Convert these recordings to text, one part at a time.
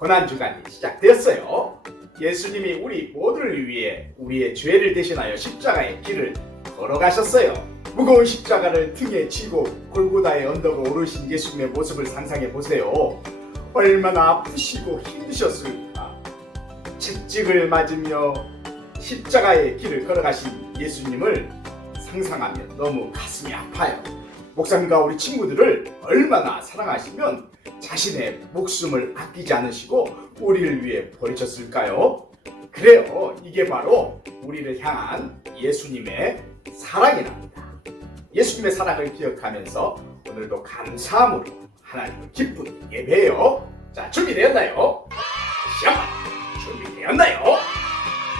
고난주간이 시작되었어요. 예수님이 우리 모두를 위해 우리의 죄를 대신하여 십자가의 길을 걸어가셨어요. 무거운 십자가를 등에 지고 골고다의 언덕을 오르신 예수님의 모습을 상상해 보세요. 얼마나 아프시고 힘드셨을까. 채찍을 맞으며 십자가의 길을 걸어가신 예수님을 상상하면 너무 가슴이 아파요. 목사님과 우리 친구들을 얼마나 사랑하시면 자신의 목숨을 아끼지 않으시고 우리를 위해 버리셨을까요? 그래요, 이게 바로 우리를 향한 예수님의 사랑이랍니다. 예수님의 사랑을 기억하면서 오늘도 감사함으로 하나님을 기쁘게 예배해요. 자, 준비되었나요? 시작! 준비되었나요?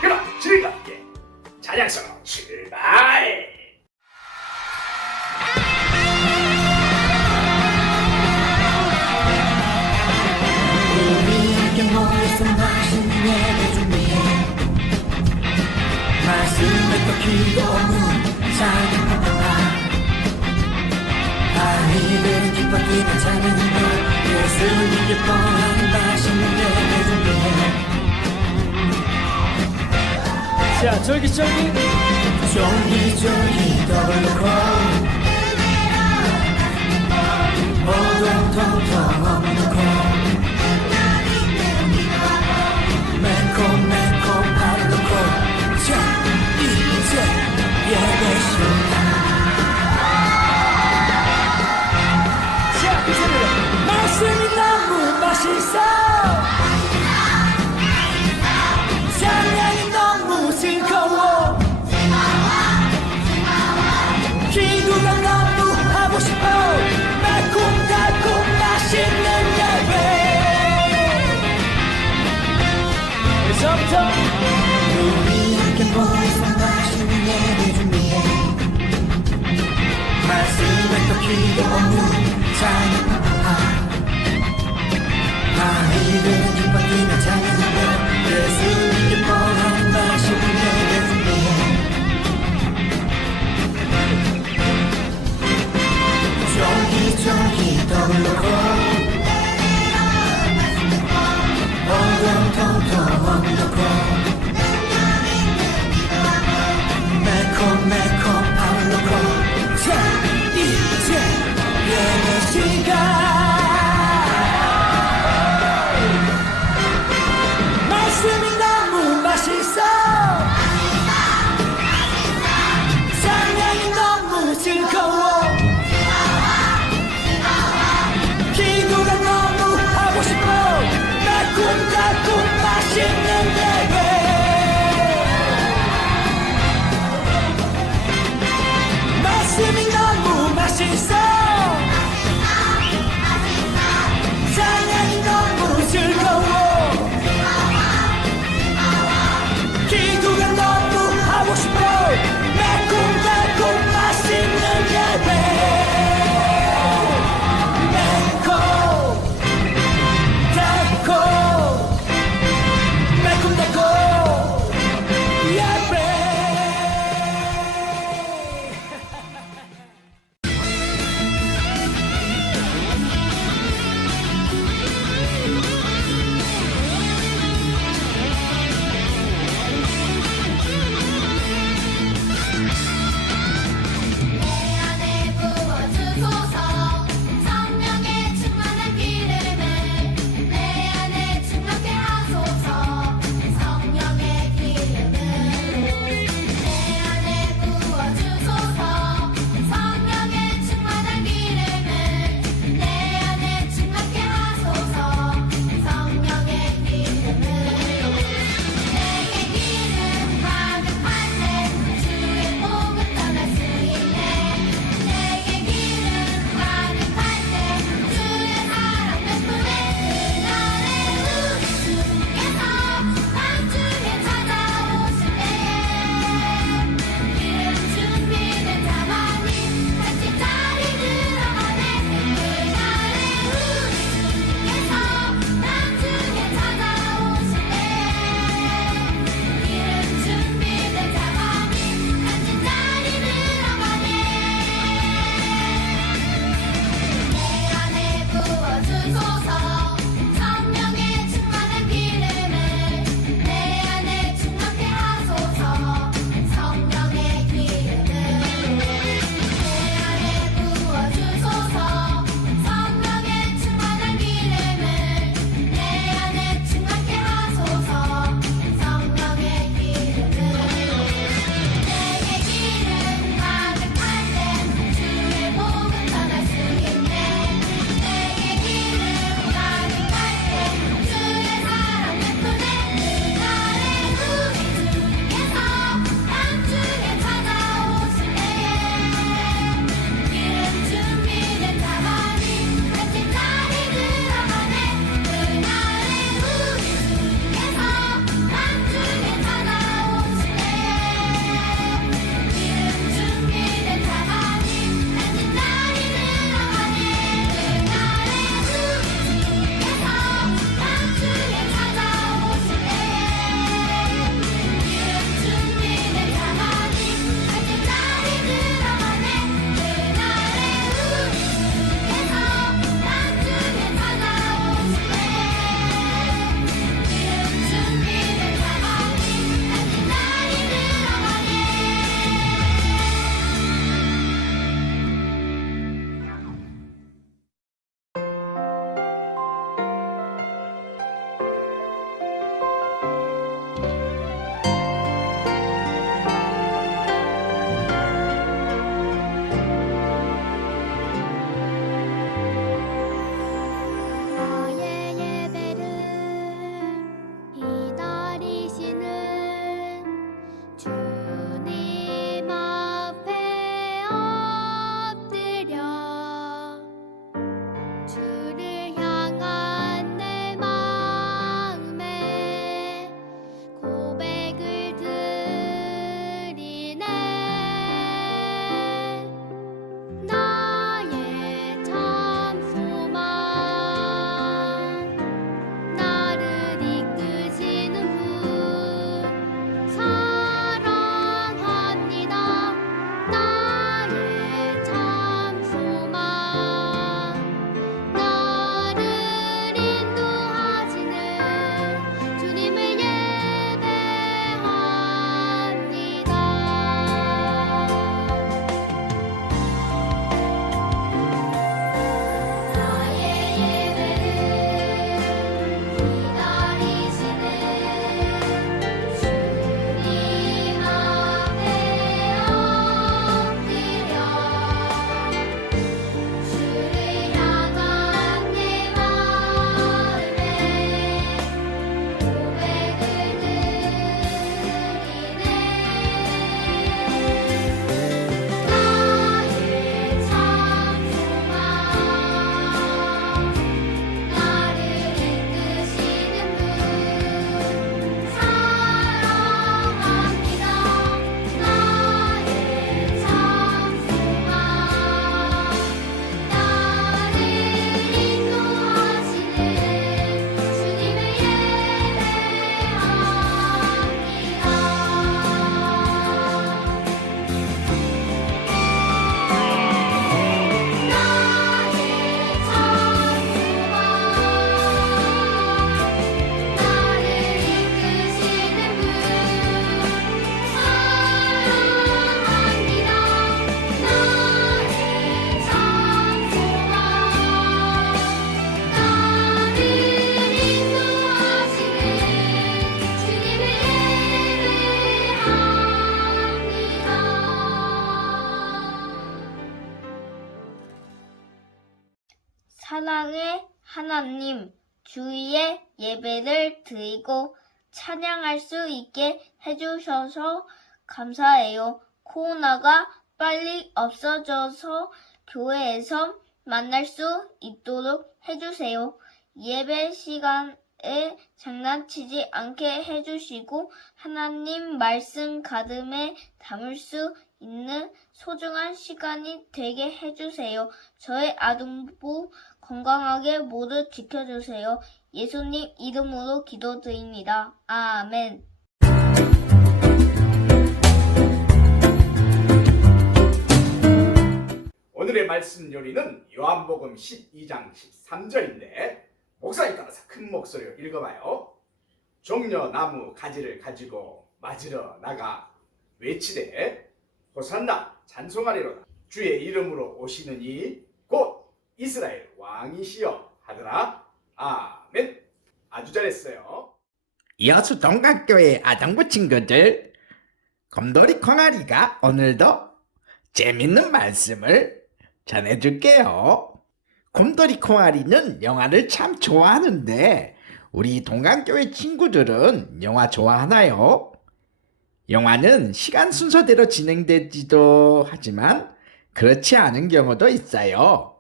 그럼 즐겁게 찬양성으로 출발! 우리에게 모여서 맛있는 예배 준비해 말씀을 또 기도 문 자기 파파파 아이들은 기뻐 뛰는 찬양으로 예수님 기뻐하는 맛있는 예배 준비해 자 쫄깃쫄깃 쫄깃쫄깃 떡을 넣고 오동통통 넣고 매콤매콤 밥을 넣고 자 이제 예배 시간 자 그 소리로 말씀이 너무 맛있어 찬양이 너무 즐거워 기도가 너무 하고 싶어 매콤달콤 맛있는 예배 그래서부터 우리 함께 모여서 맛있는 예배 준비해 말씀에 또 기도 없는 찬양 파파파 아이들은 기뻐 뛰며 찬양하며 예수님 기뻐하는 맛있는 예배 준비해 쫄깃쫄깃 떡을 넣고 오동통통 넣고 매콤매콤 밥을 넣고 자 이제 예배 시간 말씀이 너무 맛있어 찬양이 너무 즐거워 기도가 너무 하고 싶어 달콤달콤 맛있는 데 사랑의 하나님, 주의 예배를 드리고 찬양할 수 있게 해주셔서 감사해요. 코로나가 빨리 없어져서 교회에서 만날 수 있도록 해주세요. 예배 시간에 장난치지 않게 해주시고 하나님 말씀 가슴에 담을 수 있는 소중한 시간이 되게 해주세요. 저의 아동부 건강하게 모두 지켜주세요. 예수님 이름으로 기도드립니다. 아멘. 오늘의 말씀 요리는 요한복음 12장 13절인데 목사님 따라서 큰 목소리로 읽어봐요. 종려나무 가지를 가지고 맞으러 나가 외치되 호산나 찬송하리로다. 주의 이름으로 오시는 이 곧 이스라엘 왕이시여 하더라. 아멘. 아주 잘했어요. 여수 동각교회 아동부 친구들, 곰돌이 콩아리가 오늘도 재밌는 말씀을 전해줄게요. 곰돌이 콩아리는 영화를 참 좋아하는데 우리 동각교회 친구들은 영화 좋아하나요? 영화는 시간 순서대로 진행되지도 하지만 그렇지 않은 경우도 있어요.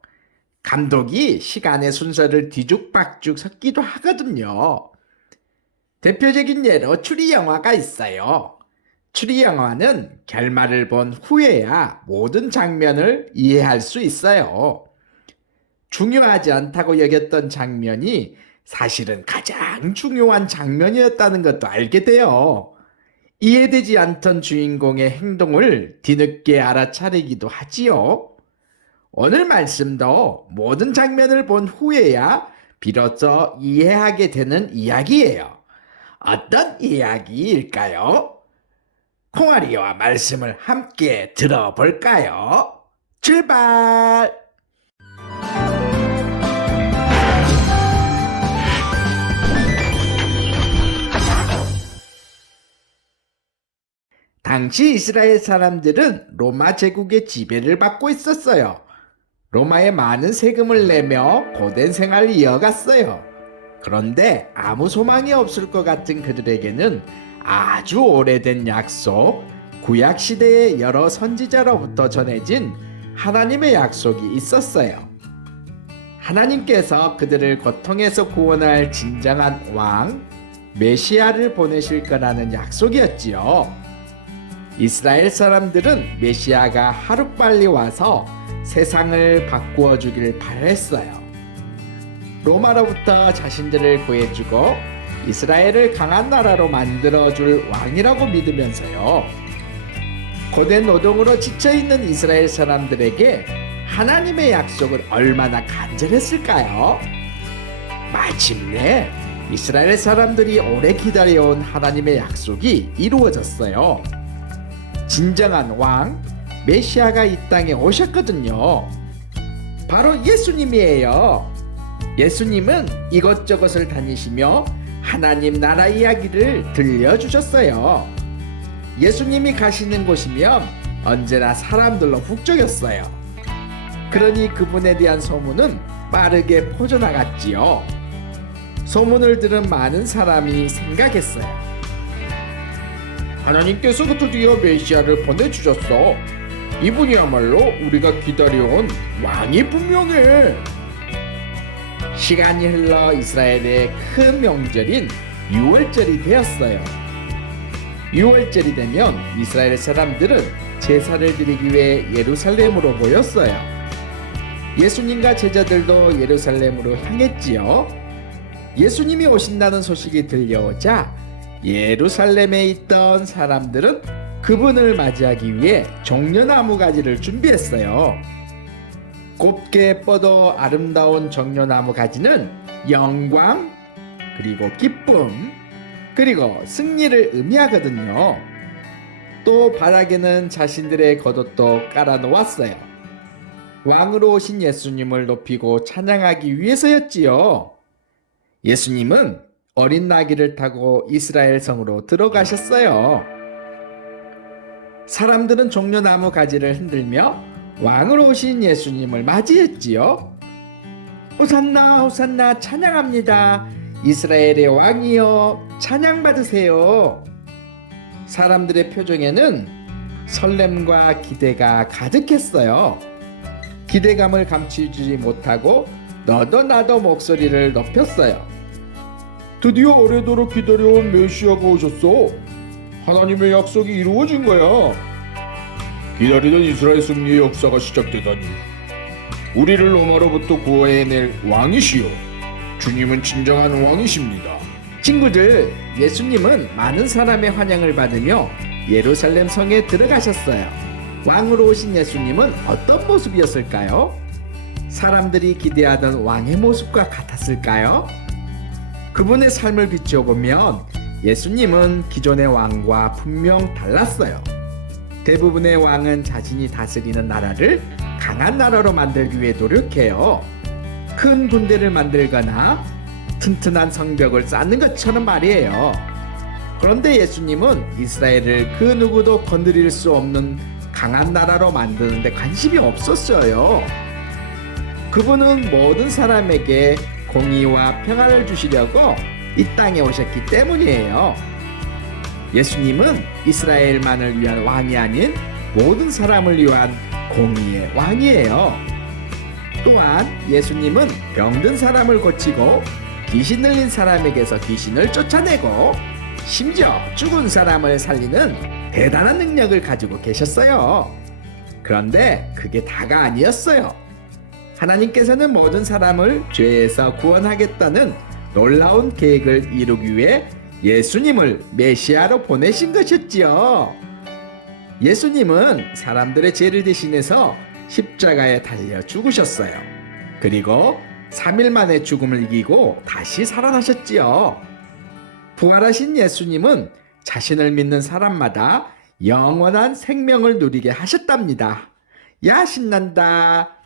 감독이 시간의 순서를 뒤죽박죽 섞기도 하거든요. 대표적인 예로 추리 영화가 있어요. 추리 영화는 결말을 본 후에야 모든 장면을 이해할 수 있어요. 중요하지 않다고 여겼던 장면이 사실은 가장 중요한 장면이었다는 것도 알게 돼요. 이해되지 않던 주인공의 행동을 뒤늦게 알아차리기도 하지요. 오늘 말씀도 모든 장면을 본 후에야 비로소 이해하게 되는 이야기예요. 어떤 이야기일까요? 콩아리와 말씀을 함께 들어볼까요? 출발! 당시 이스라엘 사람들은 로마 제국의 지배를 받고 있었어요. 로마에 많은 세금을 내며 고된 생활을 이어갔어요. 그런데 아무 소망이 없을 것 같은 그들에게는 아주 오래된 약속, 구약시대의 여러 선지자로부터 전해진 하나님의 약속이 있었어요. 하나님께서 그들을 고통에서 구원할 진정한 왕, 메시아를 보내실 거라는 약속이었지요. 이스라엘 사람들은 메시아가 하루빨리 와서 세상을 바꾸어 주길 바랬어요. 로마로부터 자신들을 구해주고 이스라엘을 강한 나라로 만들어줄 왕이라고 믿으면서요. 고된 노동으로 지쳐있는 이스라엘 사람들에게 하나님의 약속은 얼마나 간절했을까요? 마침내 이스라엘 사람들이 오래 기다려온 하나님의 약속이 이루어졌어요. 진정한 왕, 메시아가 이 땅에 오셨거든요. 바로 예수님이에요. 예수님은 이것저것을 다니시며 하나님 나라 이야기를 들려주셨어요. 예수님이 가시는 곳이면 언제나 사람들로 북적였어요. 그러니 그분에 대한 소문은 빠르게 퍼져나갔지요. 소문을 들은 많은 사람이 생각했어요. 하나님께서 드디어 메시아를 보내주셨어. 이분이야말로 우리가 기다려온 왕이 분명해. 시간이 흘러 이스라엘의 큰 명절인 유월절이 되었어요. 유월절이 되면 이스라엘 사람들은 제사를 드리기 위해 예루살렘으로 모였어요. 예수님과 제자들도 예루살렘으로 향했지요. 예수님이 오신다는 소식이 들려오자 예루살렘에 있던 사람들은 그분을 맞이하기 위해 종려나무 가지를 준비했어요. 곱게 뻗어 아름다운 종려나무 가지는 영광, 그리고 기쁨, 그리고 승리를 의미하거든요. 또 바닥에는 자신들의 겉옷도 깔아 놓았어요. 왕으로 오신 예수님을 높이고 찬양하기 위해서였지요. 예수님은 어린 나귀를 타고 이스라엘 성으로 들어가셨어요. 사람들은 종려나무 가지를 흔들며 왕으로 오신 예수님을 맞이했지요. 호산나 호산나 찬양합니다. 이스라엘의 왕이여 찬양받으세요. 사람들의 표정에는 설렘과 기대가 가득했어요. 기대감을 감추지 못하고 너도 나도 목소리를 높였어요. 드디어 오래도록 기다려온 메시아가 오셨어. 하나님의 약속이 이루어진 거야. 기다리던 이스라엘 승리의 역사가 시작되다니. 우리를 로마로부터 구해낼 왕이시여. 주님은 진정한 왕이십니다. 친구들, 예수님은 많은 사람의 환영을 받으며 예루살렘 성에 들어가셨어요. 왕으로 오신 예수님은 어떤 모습이었을까요? 사람들이 기대하던 왕의 모습과 같았을까요? 그분의 삶을 비추어 보면 예수님은 기존의 왕과 분명 달랐어요. 대부분의 왕은 자신이 다스리는 나라를 강한 나라로 만들기 위해 노력해요. 큰 군대를 만들거나 튼튼한 성벽을 쌓는 것처럼 말이에요. 그런데 예수님은 이스라엘을 그 누구도 건드릴 수 없는 강한 나라로 만드는데 관심이 없었어요. 그분은 모든 사람에게 공의와 평안을 주시려고 이 땅에 오셨기 때문이에요. 예수님은 이스라엘만을 위한 왕이 아닌 모든 사람을 위한 공의의 왕이에요. 또한 예수님은 병든 사람을 고치고 귀신 들린 사람에게서 귀신을 쫓아내고 심지어 죽은 사람을 살리는 대단한 능력을 가지고 계셨어요. 그런데 그게 다가 아니었어요. 하나님께서는 모든 사람을 죄에서 구원하겠다는 놀라운 계획을 이루기 위해 예수님을 메시아로 보내신 것이었지요. 예수님은 사람들의 죄를 대신해서 십자가에 달려 죽으셨어요. 그리고 3일 만에 죽음을 이기고 다시 살아나셨지요. 부활하신 예수님은 자신을 믿는 사람마다 영원한 생명을 누리게 하셨답니다. 야, 신난다.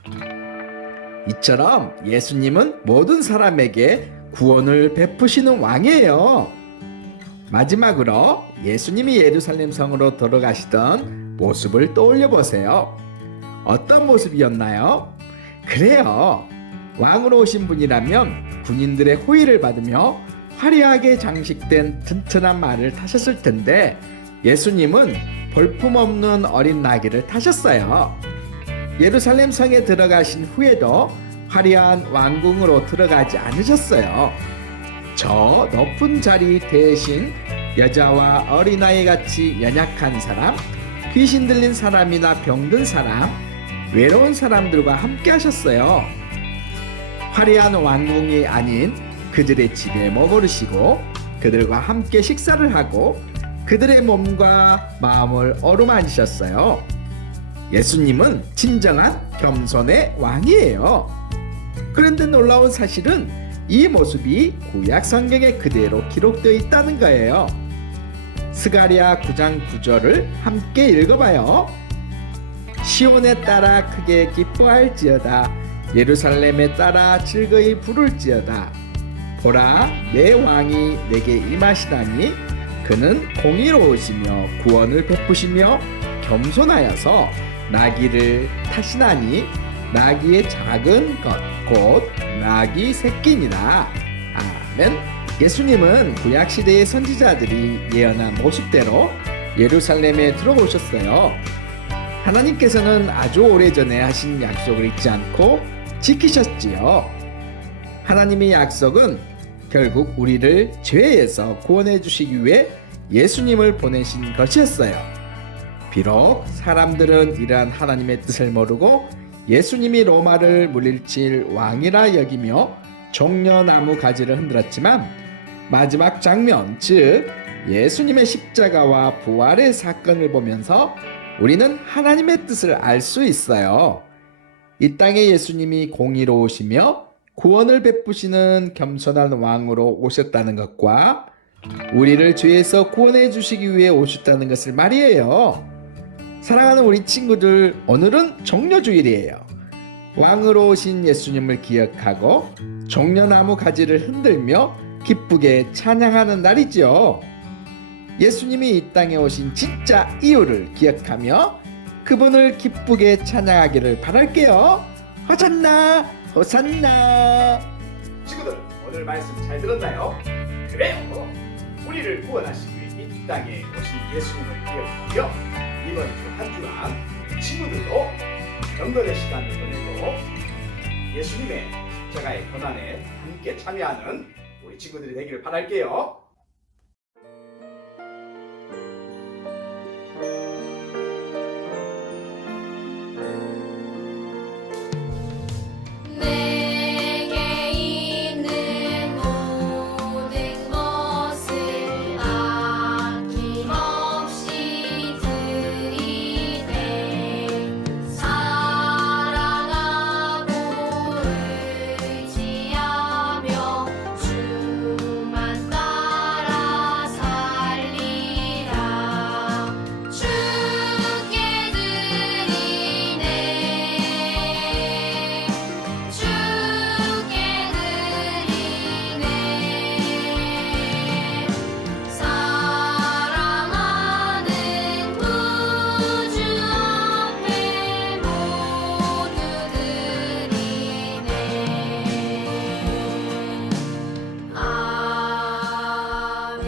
이처럼 예수님은 모든 사람에게 구원을 베푸시는 왕이에요. 마지막으로 예수님이 예루살렘 성으로 돌아가시던 모습을 떠올려 보세요. 어떤 모습이었나요? 그래요. 왕으로 오신 분이라면 군인들의 호의를 받으며 화려하게 장식된 튼튼한 말을 타셨을 텐데 예수님은 볼품없는 어린 나귀를 타셨어요. 예루살렘 성에 들어가신 후에도 화려한 왕궁으로 들어가지 않으셨어요. 저 높은 자리 대신 여자와 어린아이 같이 연약한 사람, 귀신 들린 사람이나 병든 사람, 외로운 사람들과 함께 하셨어요. 화려한 왕궁이 아닌 그들의 집에 머무르시고 그들과 함께 식사를 하고 그들의 몸과 마음을 어루만지셨어요. 예수님은 진정한 겸손의 왕이에요. 그런데 놀라운 사실은 이 모습이 구약 성경에 그대로 기록되어 있다는 거예요. 스가랴 9장 9절을 함께 읽어봐요. 시온에 따라 크게 기뻐할지어다. 예루살렘에 따라 즐거이 부를지어다. 보라, 내 왕이 내게 임하시다니 그는 공의로우시며 구원을 베푸시며 겸손하여서 나귀를 타시나니 나귀의 작은 것 곧 나귀 새끼니라. 아멘. 예수님은 구약시대의 선지자들이 예언한 모습대로 예루살렘에 들어오셨어요. 하나님께서는 아주 오래전에 하신 약속을 잊지 않고 지키셨지요. 하나님의 약속은 결국 우리를 죄에서 구원해 주시기 위해 예수님을 보내신 것이었어요. 비록 사람들은 이러한 하나님의 뜻을 모르고 예수님이 로마를 물리칠 왕이라 여기며 종려나무 가지를 흔들었지만 마지막 장면, 즉 예수님의 십자가와 부활의 사건을 보면서 우리는 하나님의 뜻을 알 수 있어요. 이 땅에 예수님이 공의로우시며 구원을 베푸시는 겸손한 왕으로 오셨다는 것과 우리를 죄에서 구원해 주시기 위해 오셨다는 것을 말이에요. 사랑하는 우리 친구들, 오늘은 종려주일이에요. 왕으로 오신 예수님을 기억하고 종려나무 가지를 흔들며 기쁘게 찬양하는 날이죠. 예수님이 이 땅에 오신 진짜 이유를 기억하며 그분을 기쁘게 찬양하기를 바랄게요. 호산나 호산나. 친구들, 오늘 말씀 잘 들었나요? 그래요. 우리를 구원하시기 위해 이 땅에 오신 예수님을 기억하며 이번 주 한 주간 우리 친구들도 경건의 시간을 보내고 예수님의 십자가의 고난에 함께 참여하는 우리 친구들이 되기를 바랄게요. 내게 있는 모든 것을 아낌없이 드리네 사랑하고 의지하며 주만 따라 살리라 주께 드리네 주께 드리네 사랑하는 구주 앞에 모두 드리네 아멘.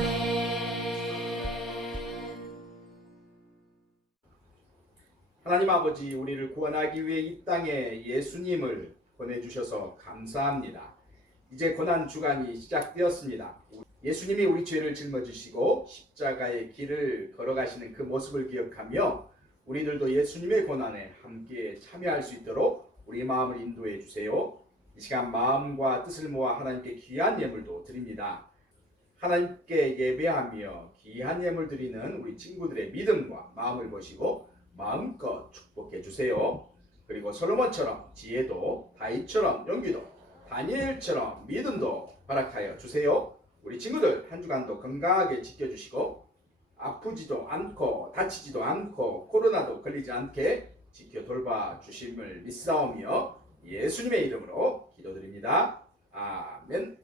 하나님 아버지, 우리를 구원하기 위해 이 땅에 예수님을 보내주셔서 감사합니다. 이제 고난 주간이 시작되었습니다. 예수님이 우리 죄를 짊어지시고 십자가의 길을 걸어가시는 그 모습을 기억하며 우리들도 예수님의 고난에 함께 참여할 수 있도록 우리 마음을 인도해 주세요. 이 시간 마음과 뜻을 모아 하나님께 귀한 예물도 드립니다. 하나님께 예배하며 귀한 예물 드리는 우리 친구들의 믿음과 마음을 보시고 마음껏 축복해 주세요. 그리고 솔로몬처럼 지혜도, 다윗처럼 용기도, 다니엘처럼 믿음도 허락하여 주세요. 우리 친구들 한 주간도 건강하게 지켜주시고 아프지도 않고 다치지도 않고 코로나도 걸리지 않게 지켜 돌봐 주심을 믿사오며 예수님의 이름으로 기도드립니다. 아멘.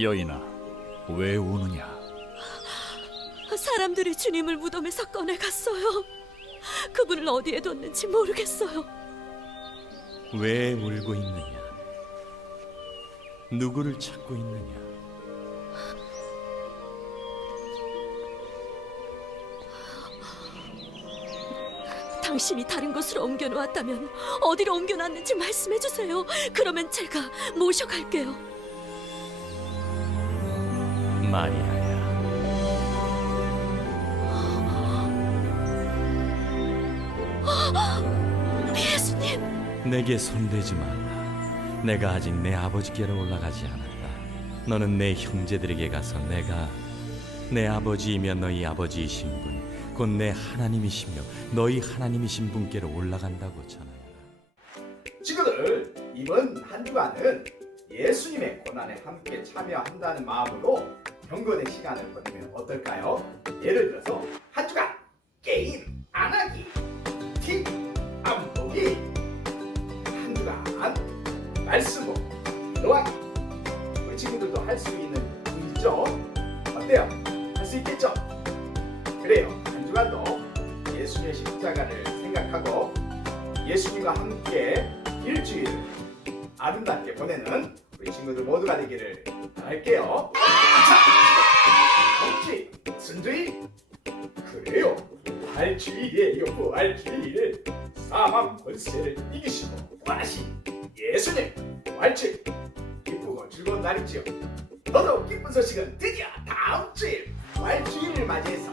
여인아, 왜 우느냐? 사람들이 주님을 무덤에서 꺼내갔어요. 그분을 어디에 뒀는지 모르겠어요. 왜 울고 있느냐? 누구를 찾고 있느냐? 당신이 다른 곳으로 옮겨놓았다면 어디로 옮겨놨는지 말씀해 주세요. 그러면 제가 모셔갈게요. 마리아야, 예수님, 내게 손대지 말라. 내가 아직 내 아버지께로 올라가지 않았다. 너는 내 형제들에게 가서 내가 내 아버지이며 너희 아버지이신 분, 곧 내 하나님이시며 너희 하나님이신 분께로 올라간다고 전하여라. 친구들, 이번 한 주간은 예수님의 고난에 함께 참여한다는 마음으로 경건의 시간을 보내면 어떨까요? 예를 들어서 한 주간 게임 안 하기, TV 안 보기, 한 주간 말씀 보고 기도하기. 우리 친구들도 할 수 있는 일이죠? 어때요? 할 수 있겠죠? 그래요. 한 주간도 예수님의 십자가를 생각하고 예수님과 함께 일주일을 아름답게 보내는 우리 친구들 모두가 되기를 바랄게요. 혹시 무슨 주일? 그래요, 부활주일이에요. 부활주일. 사망 권세를 이기시고 부활하신 예수님 부활주일, 기쁘고 즐거운 날이지요. 더더욱 기쁜 소식은 드디어 다음 주일 부활주일을 맞이해서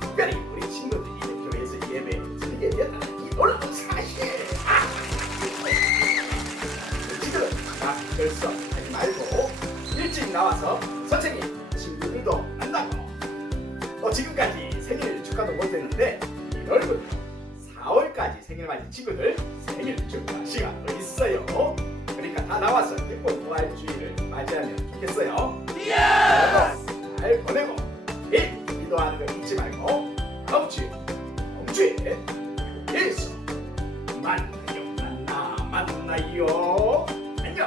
특별히 우리 친구들이 교회에서 예배 드리게 되었다는 이 놀라운 사실. 지금 나 결석하지 말고 일찍 나와서 선생님, 친구들도 만나고 또 지금까지 생일 축하도 못했는데 1월부터 4월까지 생일 맞은 친구들 생일 축하 시간 있어요. 그러니까 다 나와서 기쁜 부활주일을 맞이하면 좋겠어요. 잘 보내고 매일 기도하는 거 잊지 말고 다음 주에 우주에 대해서 만나요. 안녕.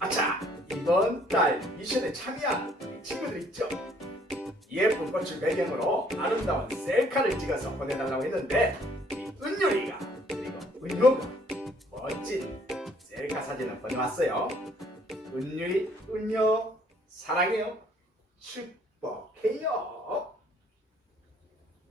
아차, 이번 달 미션에 참여한 우리 친구들 있죠? 예쁜 꽃을 배경으로 아름다운 셀카를 찍어서 보내달라고 했는데 이 은율이가 그리고 은효가 멋진 셀카 사진을 보내왔어요. 은율이, 은효 사랑해요. 축복해요.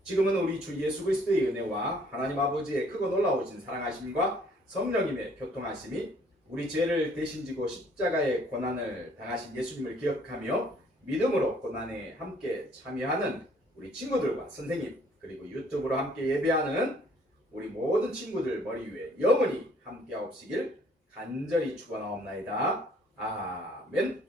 지금은 우리 주 예수 그리스도의 은혜와 하나님 아버지의 크고 놀라우신 사랑하심과 성령님의 교통하심이 우리 죄를 대신 지고 십자가의 고난을 당하신 예수님을 기억하며 믿음으로 고난에 함께 참여하는 우리 친구들과 선생님, 그리고 유튜브로 함께 예배하는 우리 모든 친구들 머리 위에 영원히 함께 하옵시길 간절히 축원하옵나이다. 아멘.